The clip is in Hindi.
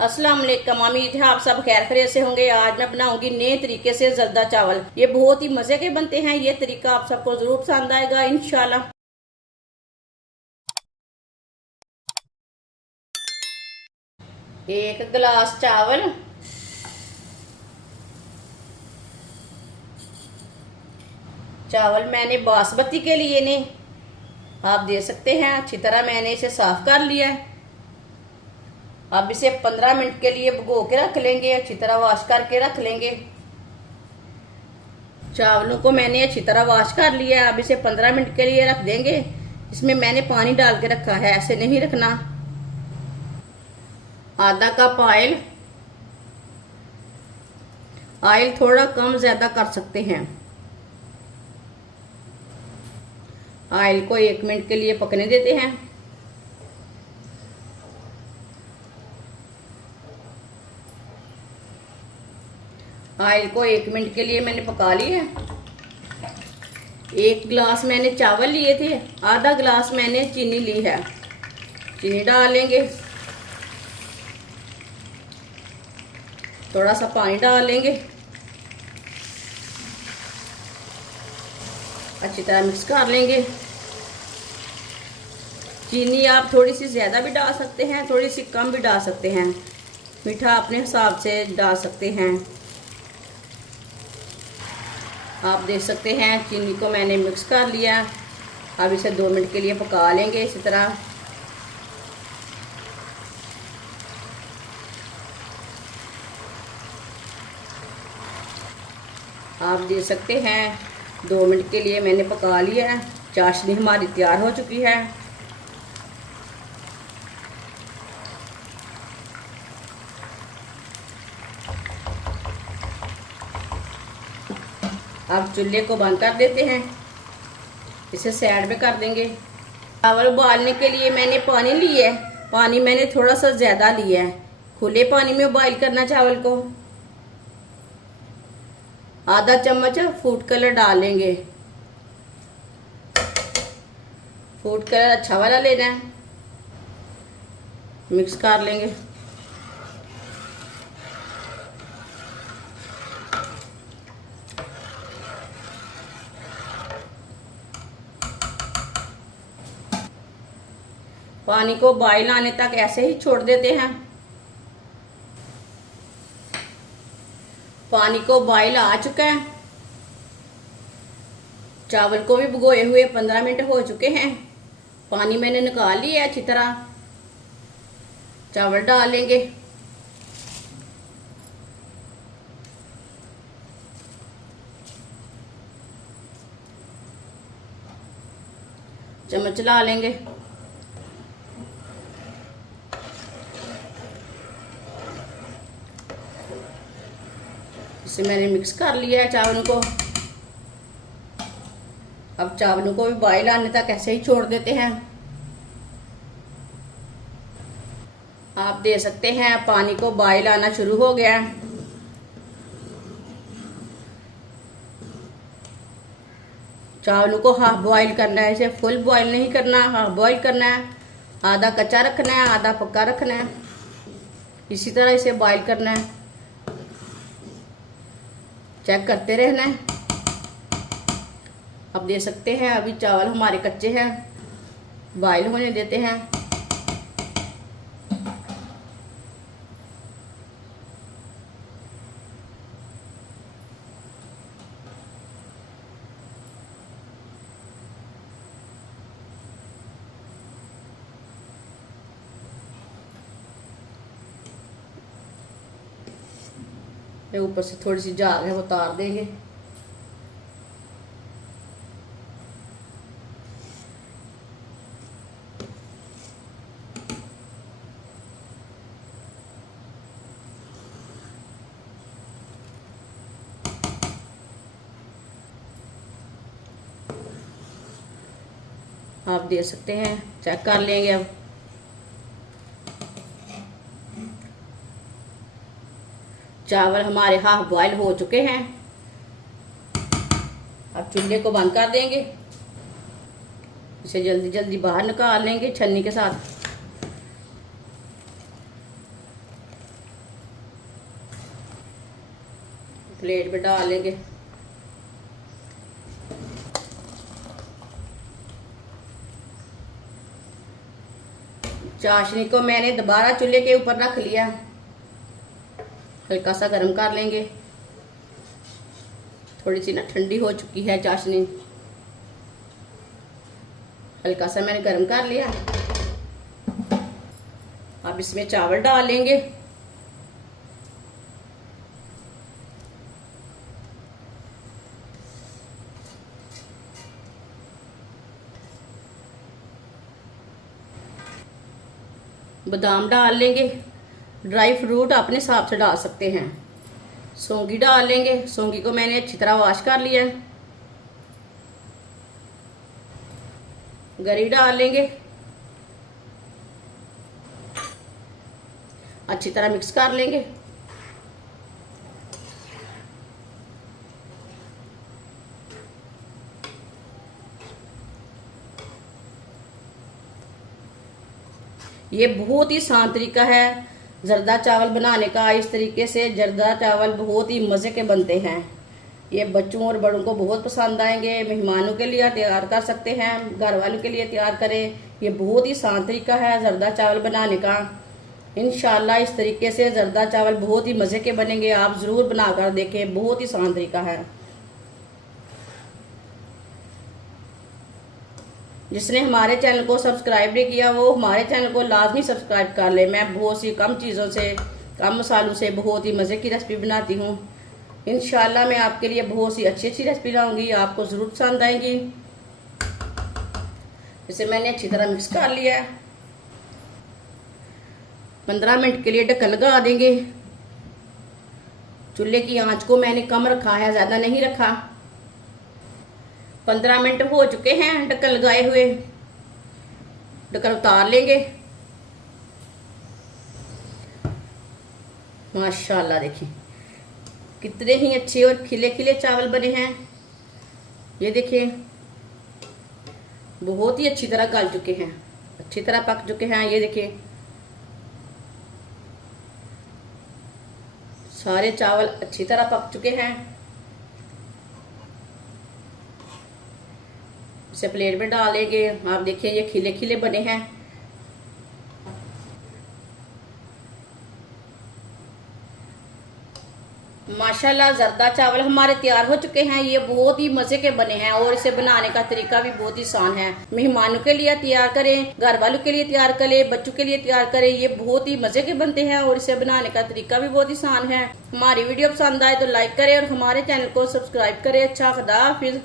अस्सलाम वालेकुम। उम्मीद है आप सब खैर खैरियत से होंगे। आज मैं बनाऊंगी नए तरीके से जर्दा चावल। ये बहुत ही मजे के बनते हैं। ये तरीका आप सबको जरूर पसंद आएगा इंशाल्लाह। एक गिलास चावल, चावल मैंने बासमती के लिए ने आप दे सकते हैं। अच्छी तरह मैंने इसे साफ कर लिया है। अब इसे 15 मिनट के लिए भिगो के रख लेंगे। अच्छी तरह वॉश करके रख लेंगे। चावलों को मैंने अच्छी तरह वॉश कर लिया है। अब इसे 15 मिनट के लिए रख देंगे। इसमें मैंने पानी डाल के रखा है, ऐसे नहीं रखना। आधा कप ऑयल, ऑयल थोड़ा कम ज्यादा कर सकते हैं। ऑयल को 1 मिनट के लिए पकने देते हैं। ऑयल को 1 मिनट के लिए मैंने पका लिया है। 1 गिलास मैंने चावल लिए थे, आधा गिलास मैंने चीनी ली है। चीनी डाल लेंगे, थोड़ा सा पानी डाल लेंगे। अच्छी तरह मिक्स कर लेंगे। चीनी आप थोड़ी सी ज़्यादा भी डाल सकते हैं, थोड़ी सी कम भी डाल सकते हैं। मीठा अपने हिसाब से डाल सकते हैं। आप देख सकते हैं चीनी को मैंने मिक्स कर लिया। अब इसे 2 मिनट के लिए पका लेंगे इसी तरह। आप देख सकते हैं 2 मिनट के लिए मैंने पका लिया है। चाशनी हमारी तैयार हो चुकी है। अब चूल्हे को बंद कर देते हैं। इसे साइड में कर देंगे। चावल उबालने के लिए मैंने पानी लिया है। पानी मैंने थोड़ा सा ज़्यादा लिया है। खुले पानी में बॉईल करना चावल को। आधा चम्मच फूड कलर डाल लेंगे। फूड कलर अच्छा वाला लेना है। मिक्स कर लेंगे। पानी को बॉईल आने तक ऐसे ही छोड़ देते हैं। पानी को बॉईल आ चुका है। चावल को भी भिगोए हुए 15 मिनट हो चुके हैं। पानी मैंने निकाल लिया अच्छी तरह। चावल डाल लेंगे। चम्मच चला लेंगे। इसे मैंने मिक्स कर लिया है चावलों को। अब चावलों को भी बॉईल आने तक ऐसे ही छोड़ देते हैं। आप देख सकते हैं पानी को बॉईल आना शुरू हो गया है। चावलों को हाफ बॉईल करना है, इसे फुल बॉईल नहीं करना, हाफ बॉईल करना है। आधा कच्चा रखना है, आधा पक्का रखना है। इसी तरह इसे बॉईल करना है। चेक करते रहना है। अब देख सकते हैं अभी चावल हमारे कच्चे हैं। बॉईल होने देते हैं। ऊपर से थोड़ी सी झाग है वो उतार देंगे। आप देख सकते हैं, चेक कर लेंगे। अब चावल हमारे हाफ बॉईल हो चुके हैं। अब चूल्हे को बंद कर देंगे। इसे जल्दी जल्दी बाहर निकाल लेंगे छन्नी के साथ। प्लेट में डाल लेंगे। चाशनी को मैंने दोबारा चूल्हे के ऊपर रख लिया, हल्का सा गर्म कर लेंगे। थोड़ी सी ना ठंडी हो चुकी है चाशनी, हल्का सा मैंने गर्म कर लिया। अब इसमें चावल डाल लेंगे। बादाम डाल लेंगे, ड्राई फ्रूट अपने हिसाब से डाल सकते हैं। सौंगी डाल लेंगे, सौंगी को मैंने अच्छी तरह वॉश कर लिया है। गरी डाल लेंगे, अच्छी तरह मिक्स कर लेंगे। ये बहुत ही आसान तरीका है जर्दा चावल बनाने का। इस तरीके से जर्दा चावल बहुत ही मज़े के बनते हैं। ये बच्चों और बड़ों को बहुत पसंद आएंगे। मेहमानों के लिए तैयार कर सकते हैं, घर वालों के लिए तैयार करें। ये बहुत ही आसान तरीका है जर्दा चावल बनाने का। इंशाल्लाह इस तरीके से जर्दा चावल बहुत ही मज़े के बनेंगे। आप ज़रूर बनाकर देखें, बहुत ही आसान तरीका है। जिसने हमारे चैनल को सब्सक्राइब नहीं किया वो हमारे चैनल को लाजमी सब्सक्राइब कर ले। मैं बहुत सी कम चीज़ों से, कम मसालों से बहुत ही मज़े की रेसिपी बनाती हूँ। इंशाल्लाह मैं आपके लिए बहुत सी अच्छी अच्छी रेसिपी लाऊंगी, आपको ज़रूर पसंद आएंगी। इसे मैंने अच्छी तरह मिक्स कर लिया है। 15 मिनट के लिए ढक्कन लगा देंगे। चूल्हे की आंच को मैंने कम रखा है, ज़्यादा नहीं रखा। 15 मिनट हो चुके हैं ढक्कन लगाए हुए। ढक्कन उतार लेंगे। माशाल्लाह देखिए कितने ही अच्छे और खिले खिले चावल बने हैं। ये देखिए बहुत ही अच्छी तरह गल चुके हैं, अच्छी तरह पक चुके हैं। ये देखिए सारे चावल अच्छी तरह पक चुके हैं। इसे प्लेट में डालेंगे। आप देखिए ये खिले खिले बने हैं। माशाल्लाह जर्दा चावल हमारे तैयार हो चुके हैं। ये बहुत ही मजे के बने हैं और इसे बनाने का तरीका भी बहुत ही आसान है। मेहमानों के लिए तैयार करें, घर वालों के लिए तैयार करें, बच्चों के लिए तैयार करें। ये बहुत ही मजे के बनते हैं और इसे बनाने का तरीका भी बहुत ही आसान है। हमारी वीडियो पसंद आए तो लाइक करें और हमारे चैनल को सब्सक्राइब करें। अच्छा, खुदा हाफिज।